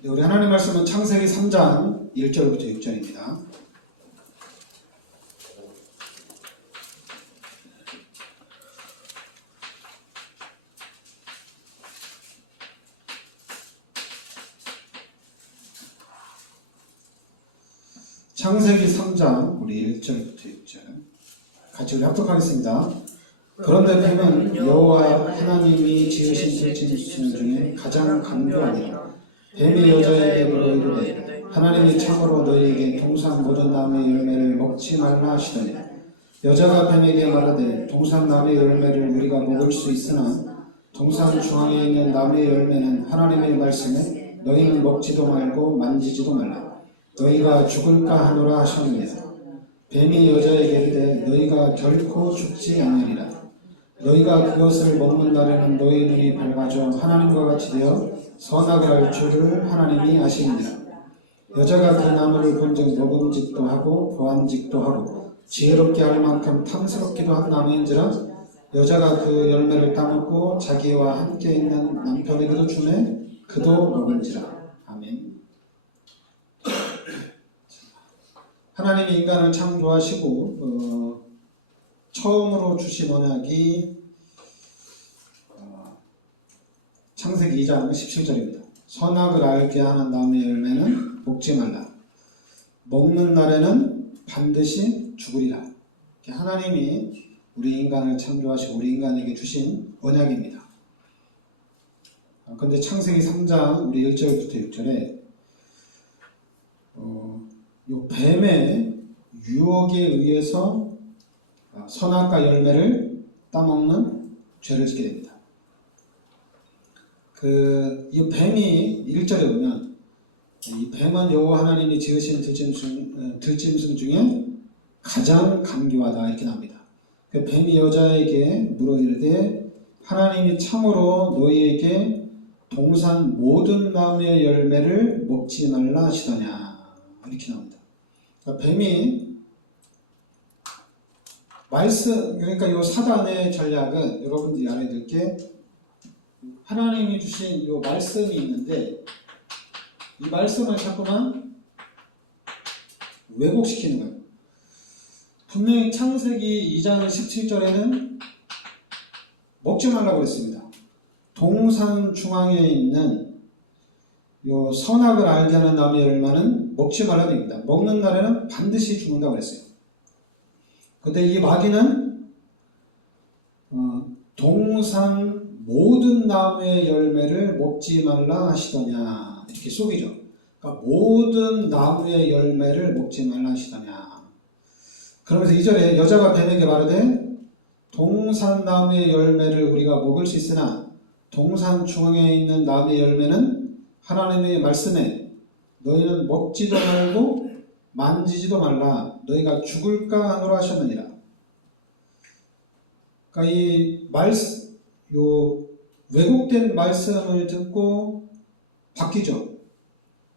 네, 우리 하나님 말씀은 창세기 3장 1절부터 6절입니다. 창세기 3장 우리 1절부터 6절 같이 우리 합독하겠습니다. 그런데 뱀은 여호와 하나님이 지으신 들짐승 중에 가장 간교하니라. 뱀이 여자에게 물어 이르되 하나님이 참으로 너희에게 동산 모든 나무의 열매를 먹지 말라 하시더니 여자가 뱀에게 말하되 동산 나무의 열매를 우리가 먹을 수 있으나 동산 중앙에 있는 나무의 열매는 하나님의 말씀에 너희는 먹지도 말고 만지지도 말라. 너희가 죽을까 하노라 하셨느니라. 뱀이 여자에게 이르되 너희가 결코 죽지 않으리라. 너희가 그것을 먹는 날에는 너희 눈이 밝아져 하나님과 같이 되어 선악을 알 줄을 하나님이 아시느니라. 여자가 그 나무를 본즉 먹음직도 하고 보암직도 하고 지혜롭게 할 만큼 탐스럽기도 한 나무인지라. 여자가 그 열매를 따먹고 자기와 함께 있는 남편에게도 주매 그도 먹은지라. 아멘. 하나님이 인간을 창조하시고 처음으로 주신 언약이 창세기 2장 17절입니다. 선악을 알게 하는 나무의 열매는 먹지 말라. 먹는 날에는 반드시 죽으리라. 하나님이 우리 인간을 창조하시고 우리 인간에게 주신 언약입니다. 그런데 창세기 3장 우리 1절부터 6절에 요 뱀의 유혹에 의해서 선악과 열매를 따먹는 죄를 짓게 됩니다. 이 뱀이 1절에 보면 이 뱀은 여호와 하나님이 지으신 들짐승 중에 가장 간교하다 이렇게 나옵니다. 뱀이 여자에게 물어 이르되 하나님이 참으로 너희에게 동산 모든 나무의 열매를 먹지 말라 하시더냐 이렇게 나옵니다. 뱀이 말씀, 그러니까 이 사단의 전략은 여러분들이 알아야 될 게 하나님이 주신 이 말씀이 있는데 이 말씀을 자꾸만 왜곡시키는 거예요. 분명히 창세기 2장 17절에는 먹지 말라고 했습니다. 동산 중앙에 있는 요 선악을 알게 하는 나무의 열매는 먹지 말라고 합니다. 먹는 날에는 반드시 죽는다고 그랬어요. 근데 이 마귀는 동산 모든 나무의 열매를 먹지 말라 하시더냐 이렇게 속이죠. 그러니까 모든 나무의 열매를 먹지 말라 하시더냐. 그러면서 2절에 여자가 뱀에게 말하되 동산 나무의 열매를 우리가 먹을 수 있으나 동산 중앙에 있는 나무의 열매는 하나님의 말씀에 너희는 먹지도 말고 만지지도 말라. 너희가 죽을까 하노라 하셨느니라. 그러니까 요 왜곡된 말씀을 듣고 바뀌죠.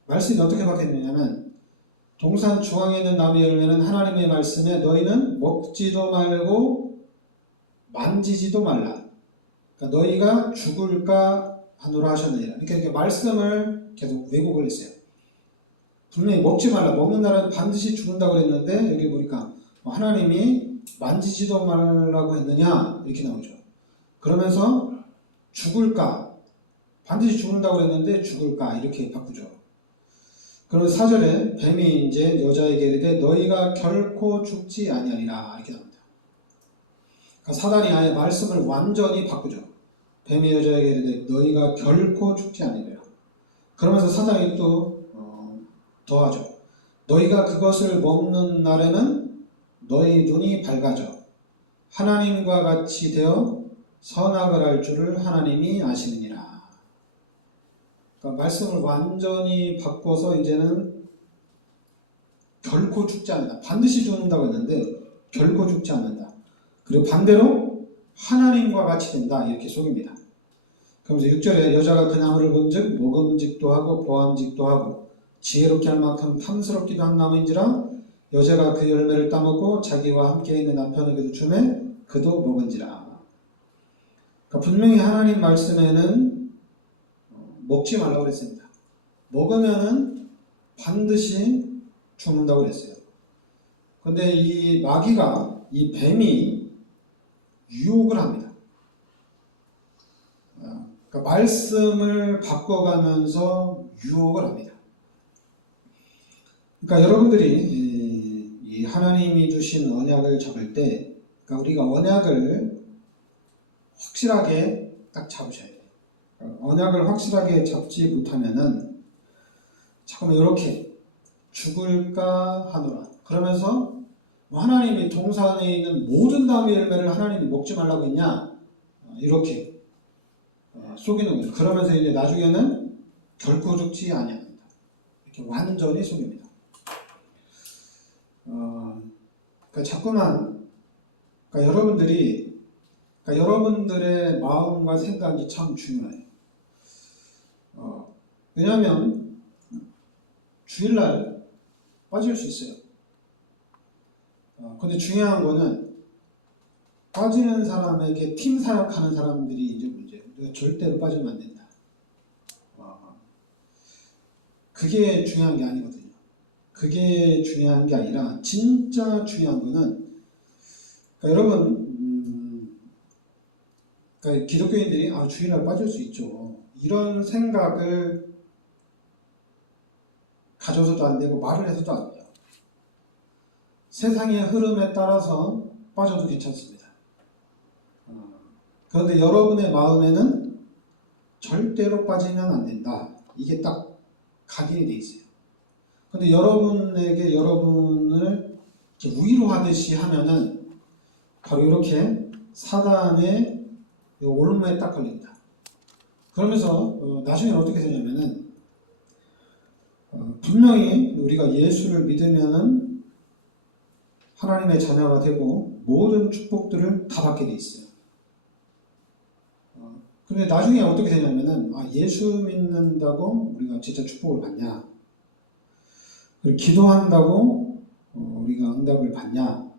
말씀이 어떻게 바뀌었느냐면 동산 중앙에 있는 나무의 열매는 하나님의 말씀에 너희는 먹지도 말고 만지지도 말라. 그러니까 너희가 죽을까 하노라 하셨느니라. 이렇게 말씀을 계속 왜곡을 했어요. 분명히 먹지 말라. 먹는 날은 반드시 죽는다고 그랬는데 여기 보니까 하나님이 만지지도 말라고 했느냐 이렇게 나오죠. 그러면서 죽을까 반드시 죽는다고 그랬는데 죽을까 이렇게 바꾸죠. 그러면서 4절에 뱀이 이제 여자에게 이르되 너희가 결코 죽지 아니하리라 이렇게 나옵니다. 그러니까 사단이 아예 말씀을 완전히 바꾸죠. 뱀이 여자에게 이르되 너희가 결코 죽지 아니하리라. 그러면서 사단이 또 더하죠. 너희가 그것을 먹는 날에는 너희 눈이 밝아져 하나님과 같이 되어 선악을 알 줄을 하나님이 아시느니라. 그러니까 말씀을 완전히 바꿔서 이제는 결코 죽지 않는다. 반드시 죽는다고 했는데 결코 죽지 않는다. 그리고 반대로 하나님과 같이 된다. 이렇게 속입니다. 그러면서 6절에 여자가 그 나무를 본즉 먹음직도 하고 보암직도 하고 지혜롭게 할 만큼 탐스럽기도 한 나무인지라. 여자가 그 열매를 따먹고 자기와 함께 있는 남편에게도 주매 그도 먹은지라. 그러니까 분명히 하나님 말씀에는 먹지 말라고 그랬습니다. 먹으면은 반드시 죽는다고 그랬어요. 근데 이 마귀가, 이 뱀이 유혹을 합니다. 그러니까 말씀을 바꿔가면서 유혹을 합니다. 그러니까 여러분들이 이 하나님이 주신 언약을 잡을 때, 그러니까 우리가 언약을 확실하게 딱 잡으셔야 돼요. 언약을 확실하게 잡지 못하면은 잠깐만 이렇게 죽을까 하노라. 그러면서 하나님이 동산에 있는 모든 나무의 열매를 하나님이 먹지 말라고 했냐? 이렇게 속이는 거예요. 그러면서 이제 나중에는 결코 죽지 아니합니다. 이렇게 완전히 속입니다. 그러니까 자꾸만 그러니까 여러분들의 마음과 생각이 참 중요해요. 왜냐하면 주일날 빠질 수 있어요. 근데 중요한 거는 빠지는 사람에게 팀 사역하는 사람들이 이제 문제예요. 절대로 빠지면 안 된다. 그게 중요한 게 아니거든요. 그게 중요한 게 아니라 진짜 중요한 거는 그러니까 여러분 그러니까 기독교인들이 주일날 빠질 수 있죠. 이런 생각을 가져서도 안 되고 말을 해서도 안 돼요. 세상의 흐름에 따라서 빠져도 괜찮습니다. 그런데 여러분의 마음에는 절대로 빠지면 안 된다. 이게 딱 각인이 돼 있어요. 근데 여러분에게 여러분을 위로하듯이 하면은 바로 이렇게 사단의 올무에 딱 걸립니다. 그러면서 나중에 어떻게 되냐면은 분명히 우리가 예수를 믿으면은 하나님의 자녀가 되고 모든 축복들을 다 받게 돼 있어요. 근데 나중에 어떻게 되냐면은 예수 믿는다고 우리가 진짜 축복을 받냐? 그리고 기도한다고 우리가 응답을 받냐?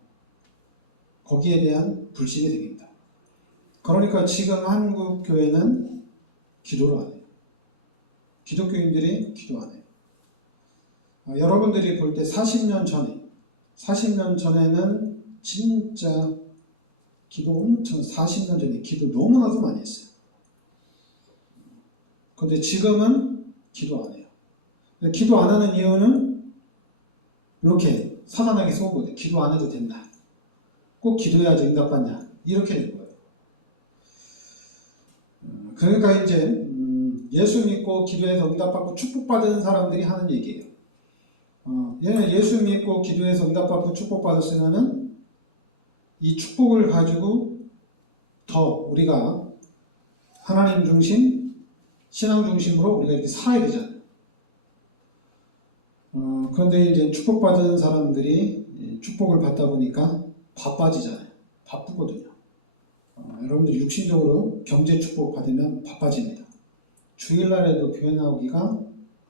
거기에 대한 불신이 생깁니다. 그러니까 지금 한국 교회는 기도를 안 해요. 기독교인들이 기도 안 해요. 여러분들이 볼 때 40년 전에는 진짜 기도 엄청 40년 전에 기도 너무나도 많이 했어요. 근데 지금은 기도 안 해요. 기도 안 하는 이유는 이렇게 사단에게 쏘거든요. 기도 안 해도 된다. 꼭 기도해야지 응답받냐. 이렇게 된 거예요. 그러니까 이제 예수 믿고 기도해서 응답받고 축복받은 사람들이 하는 얘기예요. 얘는 예수 믿고 기도해서 응답받고 축복받았으면은 이 축복을 가지고 더 우리가 하나님 중심, 신앙 중심으로 우리가 이렇게 살아야 되잖아요. 그런데 이제 축복받은 사람들이 축복을 받다 보니까 바빠지잖아요. 바쁘거든요. 여러분들이 육신적으로 경제 축복 받으면 바빠집니다. 주일날에도 교회 나오기가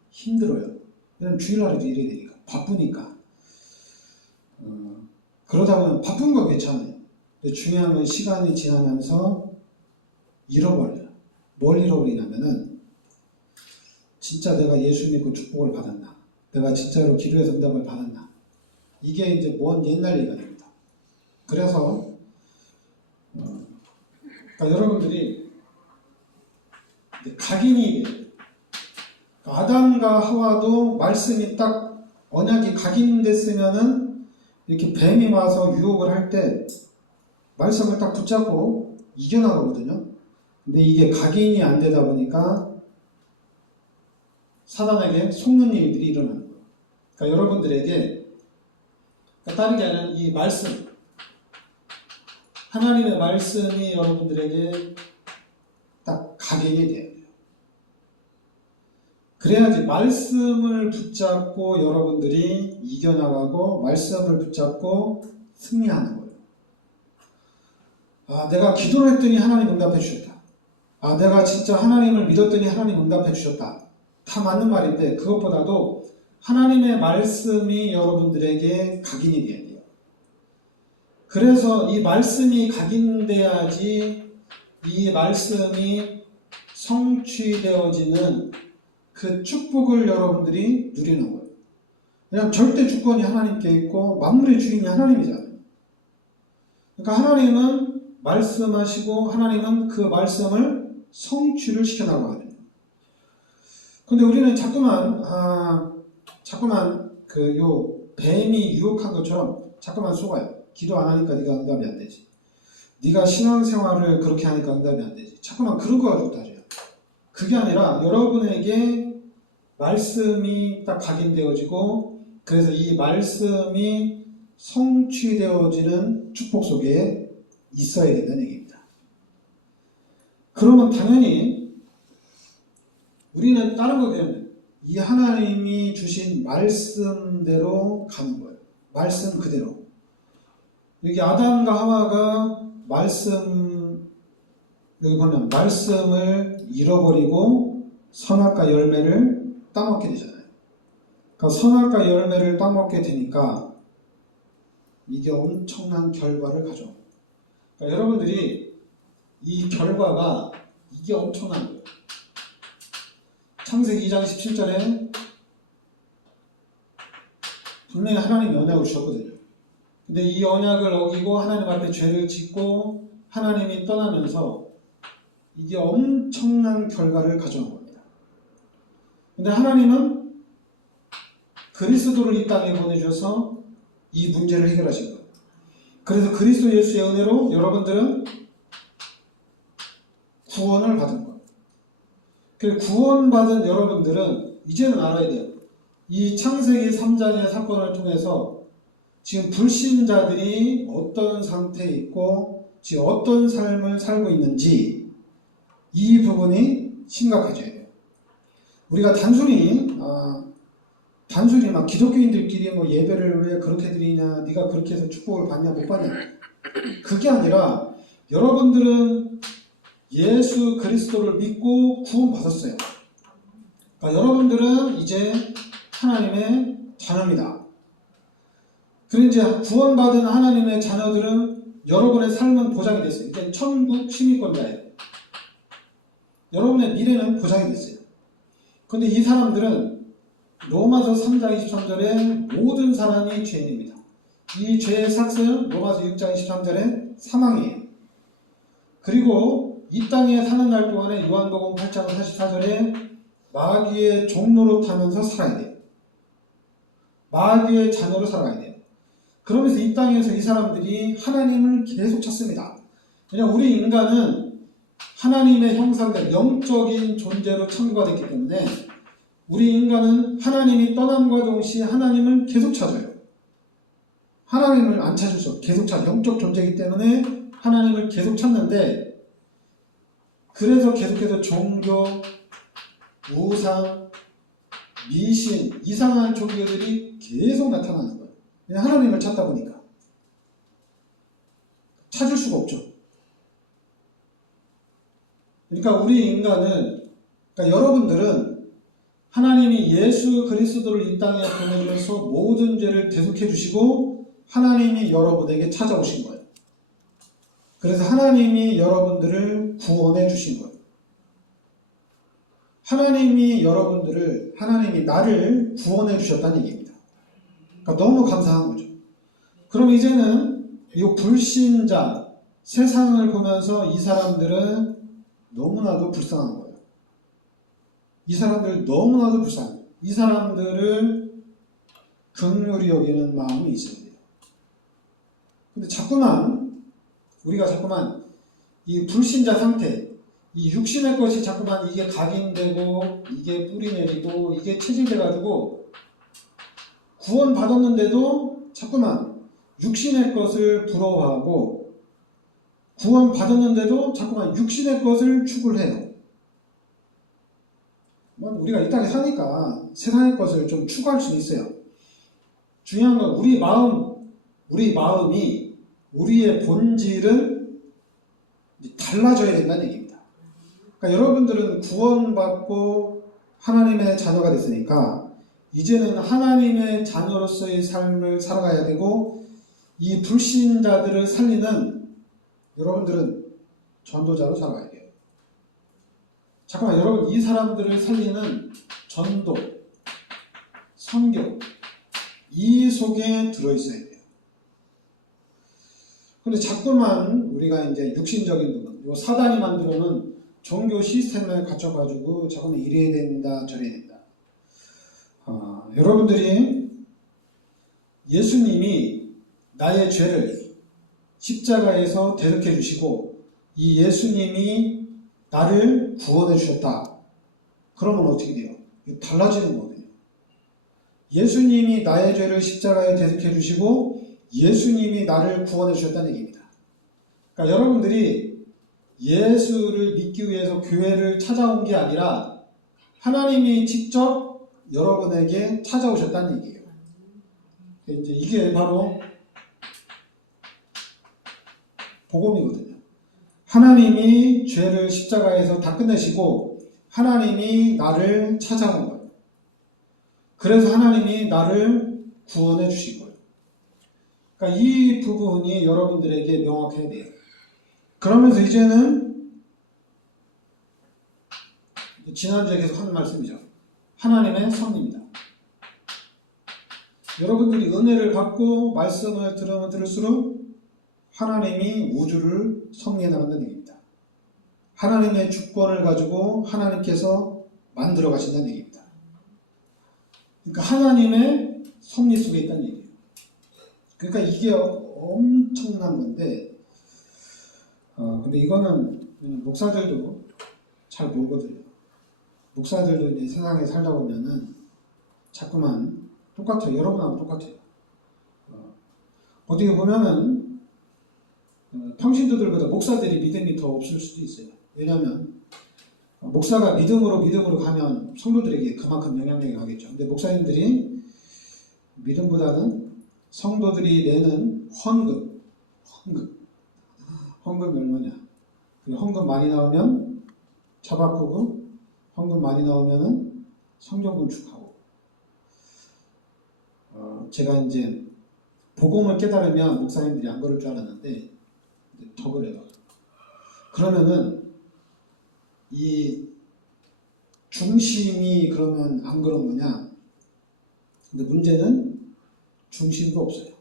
힘들어요. 왜냐면 주일날에도 일해야 되니까. 바쁘니까. 그러다 보면 바쁜 건 괜찮아요. 근데 중요한 건 시간이 지나면서 잃어버려요. 뭘 잃어버리냐면은 진짜 내가 예수 믿고 축복을 받았나? 내가 진짜로 기도해서 응답을 받았나? 이게 이제 먼 옛날 얘기가 됩니다. 그래서 그러니까 여러분들이 각인이 돼요. 아담과 하와도 말씀이 딱 언약이 각인됐으면은 이렇게 뱀이 와서 유혹을 할 때 말씀을 딱 붙잡고 이겨나가거든요. 근데 이게 각인이 안 되다 보니까 사단에게 속는 일들이 일어나는 거예요. 그러니까 여러분들에게 다른 게 아니라 이 말씀, 하나님의 말씀이 여러분들에게 딱 각인이 돼야 돼요. 그래야지 말씀을 붙잡고 여러분들이 이겨나가고 말씀을 붙잡고 승리하는 거예요. 내가 기도를 했더니 하나님 응답해 주셨다. 내가 진짜 하나님을 믿었더니 하나님 응답해 주셨다. 다 맞는 말인데 그것보다도 하나님의 말씀이 여러분들에게 각인이 돼야 돼요. 그래서 이 말씀이 각인돼야지 이 말씀이 성취되어지는 그 축복을 여러분들이 누리는 거예요. 왜냐하면 절대 주권이 하나님께 있고 만물의 주인이 하나님이잖아요. 그러니까 하나님은 말씀하시고 하나님은 그 말씀을 성취를 시켜나가거든요. 근데 우리는 자꾸만 요 뱀이 유혹한 것처럼 자꾸만 속아요. 기도 안 하니까 네가 응답이 안 되지. 네가 신앙생활을 그렇게 하니까 응답이 안 되지. 자꾸만 그런 거 가지고 따져요. 그게 아니라 여러분에게 말씀이 딱 각인되어지고 그래서 이 말씀이 성취되어지는 축복 속에 있어야 된다는 얘기입니다. 그러면 당연히 우리는 다른 거 그냥 이 하나님이 주신 말씀대로 가는 거예요. 말씀 그대로. 여기 아담과 하와가 여기 보면 말씀을 잃어버리고 선악과 열매를 따먹게 되잖아요. 그러니까 선악과 열매를 따먹게 되니까 이게 엄청난 결과를 가져옵니다. 그러니까 여러분들이 이 결과가 이게 엄청난 거예요. 창세기 2장 17절에 분명히 하나님이 언약을 주셨거든요. 근데 이 언약을 어기고 하나님 앞에 죄를 짓고 하나님이 떠나면서 이게 엄청난 결과를 가져온 겁니다. 근데 하나님은 그리스도를 이 땅에 보내주셔서 이 문제를 해결하신 거예요. 그래서 그리스도 예수의 은혜로 여러분들은 구원을 받은 거예요. 구원받은 여러분들은 이제는 알아야 돼요. 이 창세기 3장의 사건을 통해서 지금 불신자들이 어떤 상태에 있고 지금 어떤 삶을 살고 있는지 이 부분이 심각해져야 돼요. 우리가 단순히 막 기독교인들끼리 뭐 예배를 왜 그렇게 드리냐, 네가 그렇게 해서 축복을 받냐 못 받냐, 그게 아니라 여러분들은 예수 그리스도를 믿고 구원받았어요. 그러니까 여러분들은 이제 하나님의 자녀입니다. 그리고 이제 구원받은 하나님의 자녀들은 여러분의 삶은 보장이 됐어요. 이제 천국 시민권자예요. 여러분의 미래는 보장이 됐어요. 근데 이 사람들은 로마서 3장 23절에 모든 사람이 죄인입니다. 이 죄의 삭은 로마서 6장 23절에 사망이에요. 그리고 이 땅에 사는 날 동안에 요한복음 8장 44절에 마귀의 종로로 타면서 살아야 돼요. 마귀의 자녀로 살아야 돼요. 그러면서 이 땅에서 이 사람들이 하나님을 계속 찾습니다. 왜냐하면 우리 인간은 하나님의 형상된 영적인 존재로 창조가 됐기 때문에 우리 인간은 하나님이 떠남과 동시에 하나님을 계속 찾아요. 하나님을 안 찾을 수 없어요. 계속 찾아요. 영적 존재이기 때문에 하나님을 계속 찾는데, 그래서 계속해서 종교, 우상, 미신, 이상한 종교들이 계속 나타나는 거예요. 그냥 하나님을 찾다 보니까. 찾을 수가 없죠. 그러니까 우리 인간은, 그러니까 여러분들은 하나님이 예수 그리스도를 이 땅에 보내주셔서 모든 죄를 대속해 주시고 하나님이 여러분에게 찾아오신 거예요. 그래서 하나님이 여러분들을 구원해 주신 거예요. 하나님이 나를 구원해 주셨다는 얘기입니다. 그러니까 너무 감사한 거죠. 그럼 이제는 이 불신자, 세상을 보면서 이 사람들은 너무나도 불쌍한 거예요. 이 사람들 너무나도 불쌍해요. 이 사람들을 긍휼히 여기는 마음이 있어야 돼요. 근데 우리가 자꾸만 이 불신자 상태, 이 육신의 것이 자꾸만 이게 각인되고 이게 뿌리내리고 이게 체질돼가지고 구원받았는데도 자꾸만 육신의 것을 부러워하고 구원받았는데도 자꾸만 육신의 것을 추구를 해요. 우리가 이 땅에 사니까 세상의 것을 좀 추구할 수 있어요. 중요한 건 우리 마음이 우리의 본질은 달라져야 된다는 얘기입니다. 그러니까 여러분들은 구원받고 하나님의 자녀가 됐으니까 이제는 하나님의 자녀로서의 삶을 살아가야 되고, 이 불신자들을 살리는 여러분들은 전도자로 살아가야 돼요. 잠깐만, 여러분, 이 사람들을 살리는 전도, 선교 이 속에 들어있어야 돼요. 근데 자꾸만 우리가 이제 육신적인 부분, 요 사단이 만들어놓은 종교 시스템을 갖춰가지고 자꾸만 이래야 된다, 저래야 된다. 여러분들이 예수님이 나의 죄를 십자가에서 대속해 주시고 이 예수님이 나를 구원해 주셨다. 그러면 어떻게 돼요? 달라지는 거거든요. 예수님이 나의 죄를 십자가에 대속해 주시고 예수님이 나를 구원해 주셨다는 얘기입니다. 그러니까 여러분들이 예수를 믿기 위해서 교회를 찾아온 게 아니라 하나님이 직접 여러분에게 찾아오셨다는 얘기예요. 이제 이게 바로 복음이거든요. 하나님이 죄를 십자가에서 다 끝내시고 하나님이 나를 찾아온 거예요. 그래서 하나님이 나를 구원해 주신 거예요. 그러니까 이 부분이 여러분들에게 명확해야 돼요. 그러면서 이제는 지난주에 계속 하는 말씀이죠. 하나님의 섭리입니다. 여러분들이 은혜를 받고 말씀을 들으면 들을수록 하나님이 우주를 섭리해 나간다는 얘기입니다. 하나님의 주권을 가지고 하나님께서 만들어 가신다는 얘기입니다. 그러니까 하나님의 섭리 속에 있다는 얘기예요. 그러니까 이게 엄청난 건데 근데 이거는 목사들도 잘 모르거든요. 목사들도 이제 세상에 살다 보면은 자꾸만 똑같아요. 여러분하고 똑같아요. 어떻게 보면은 평신도들보다 목사들이 믿음이 더 없을 수도 있어요. 왜냐하면 목사가 믿음으로 가면 성도들에게 그만큼 영향력이 가겠죠. 근데 목사님들이 믿음보다는 성도들이 내는 헌금이 얼마냐. 헌금 많이 나오면 차 바꾸고, 헌금 많이 나오면은 성경 건축하고. 제가 이제 복음을 깨달으면 목사님들이 안 그럴 줄 알았는데 더 그래요. 그러면은 이 중심이 그러면 안 그런 거냐? 근데 문제는 중심도 없어요.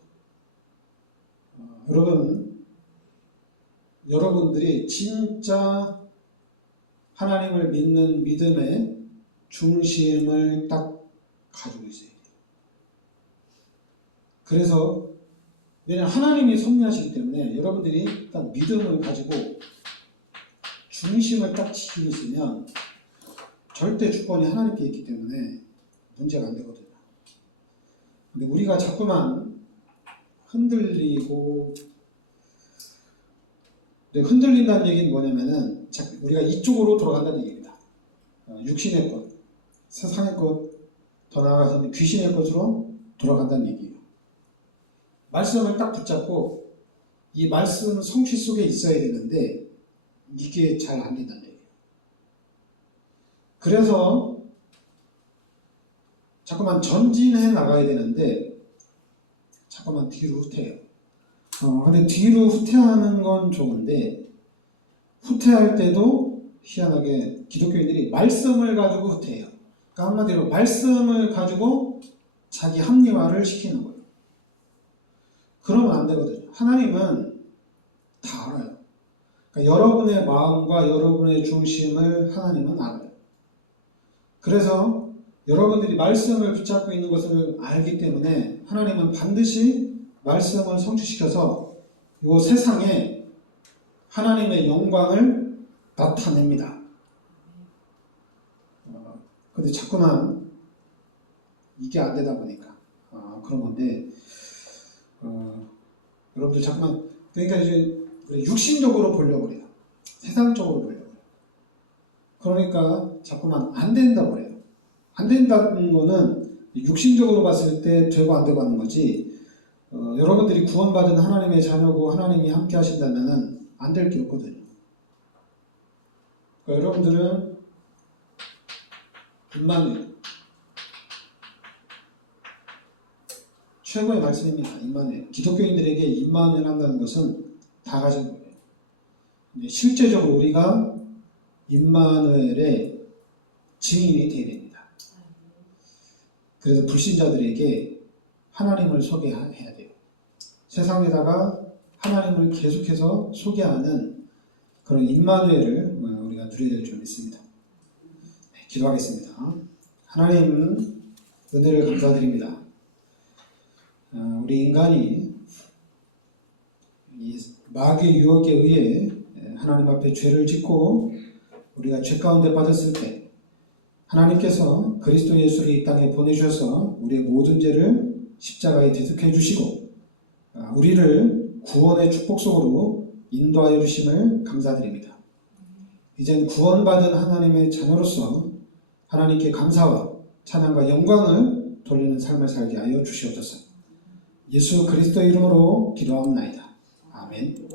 여러분들이 진짜 하나님을 믿는 믿음의 중심을 딱 가지고 있어야 돼요. 그래서 왜냐하면 하나님이 섭리하시기 때문에 여러분들이 딱 믿음을 가지고 중심을 딱 지키고 있으면 절대 주권이 하나님께 있기 때문에 문제가 안 되거든요. 근데 우리가 자꾸만 흔들리고, 흔들린다는 얘기는 뭐냐면은 우리가 이쪽으로 돌아간다는 얘기입니다. 육신의 것, 세상의 것, 더 나아가서는 귀신의 것으로 돌아간다는 얘기예요. 말씀을 딱 붙잡고 이 말씀 성취 속에 있어야 되는데 이게 잘 안 된다는 얘기예요. 그래서 자꾸만 전진해 나가야 되는데 자꾸만 뒤로 후퇴해요. 근데 뒤로 후퇴하는 건 좋은데 후퇴할 때도 희한하게 기독교인들이 말씀을 가지고 후퇴해요. 그러니까 한마디로 말씀을 가지고 자기 합리화를 시키는 거예요. 그러면 안 되거든요. 하나님은 다 알아요. 그러니까 여러분의 마음과 여러분의 중심을 하나님은 알아요. 그래서 여러분들이 말씀을 붙잡고 있는 것을 알기 때문에 하나님은 반드시 말씀을 성취시켜서 이 세상에 하나님의 영광을 나타냅니다. 근데 자꾸만 이게 안 되다 보니까 그런 건데 여러분들 자꾸만 그러니까 이제 육신적으로 보려고 그래요. 세상적으로 보려고 그래요. 그러니까 자꾸만 안 된다고 그래요. 안 된다는 거는 육신적으로 봤을 때 되고 안 되고 하는 거지 여러분들이 구원받은 하나님의 자녀고 하나님이 함께 하신다면 안 될 게 없거든요. 그러니까 여러분들은 임마누엘 최고의 말씀입니다. 임마누엘. 기독교인들에게 임마누엘 한다는 것은 다 가진 거예요. 근데 실제적으로 우리가 임마누엘의 증인이 되어야 됩니다. 그래서 불신자들에게 하나님을 소개해야 돼요. 세상에다가 하나님을 계속해서 소개하는 그런 임마누엘을 우리가 누려야 될 줄 믿습니다. 네, 기도하겠습니다. 하나님 은혜를 감사드립니다. 우리 인간이 이 마귀의 유혹에 의해 하나님 앞에 죄를 짓고 우리가 죄 가운데 빠졌을 때 하나님께서 그리스도 예수를 이 땅에 보내주셔서 우리의 모든 죄를 십자가에 대속해 주시고 우리를 구원의 축복 속으로 인도하여 주심을 감사드립니다. 이젠 구원받은 하나님의 자녀로서 하나님께 감사와 찬양과 영광을 돌리는 삶을 살게 하여 주시옵소서. 예수 그리스도의 이름으로 기도합나이다. 아멘.